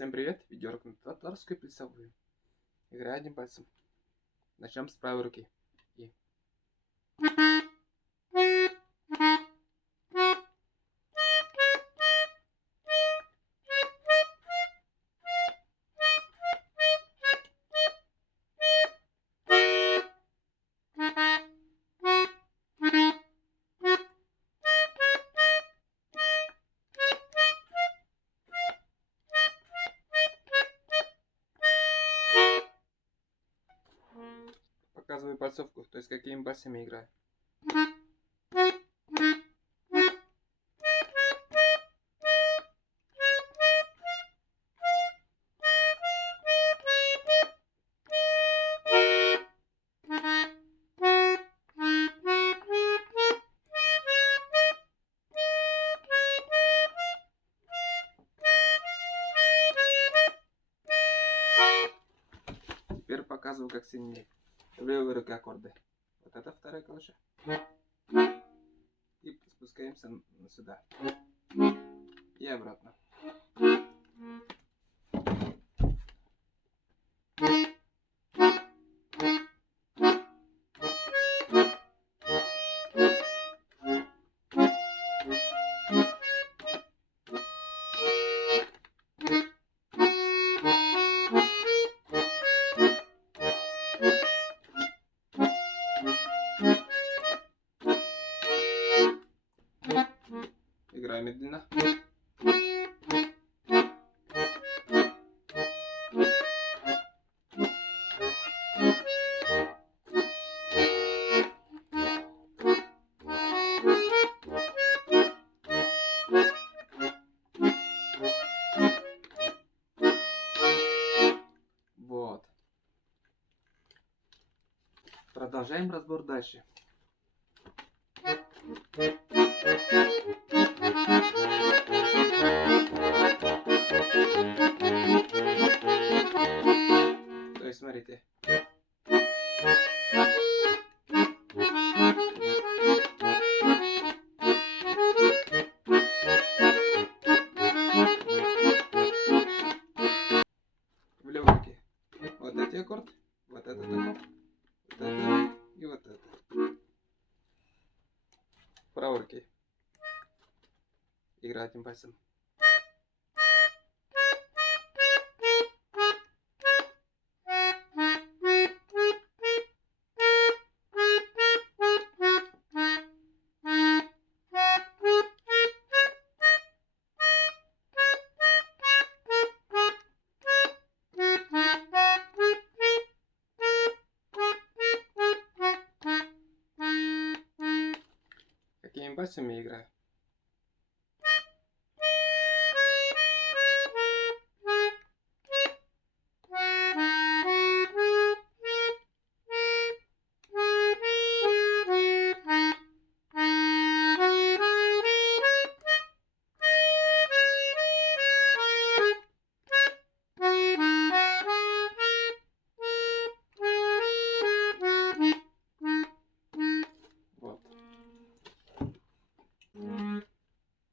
Всем привет! Видеоурок на татарскую плясовую. Играю одним пальцем. Начнем с правой руки. И. Показываю пальцовку, то есть какими пальцами играю. Теперь показываю, как сильнее. В левой руке аккорды. Вот это вторая клавиша. И спускаемся сюда. И обратно. Играю медленно. Вот. Продолжаем разбор дальше. То есть, смотрите. В левой руке. Вот эти аккорд, вот этот аккорд, вот это и вот это. В правой руке. Играю этим пальцем. Какими пальцами я играю? Вот.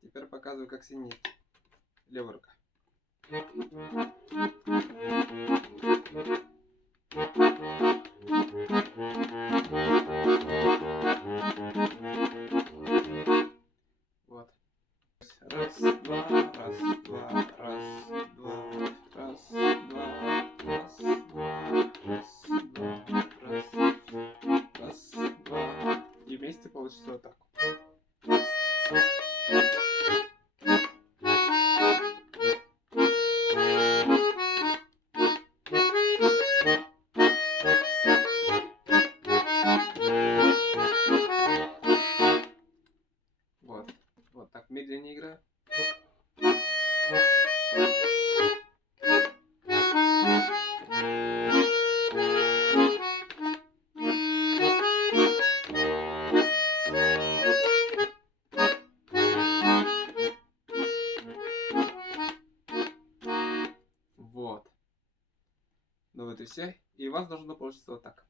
Теперь показываю, как сильнее. Левая рука. Вот. Раз, два, раз, два, раз, два, раз, два, раз, два, раз, два, раз, два. И вместе получится вот так. Вот. Вот так медленнее играю. Вот. Ну вот и все. И у вас должно получиться вот так.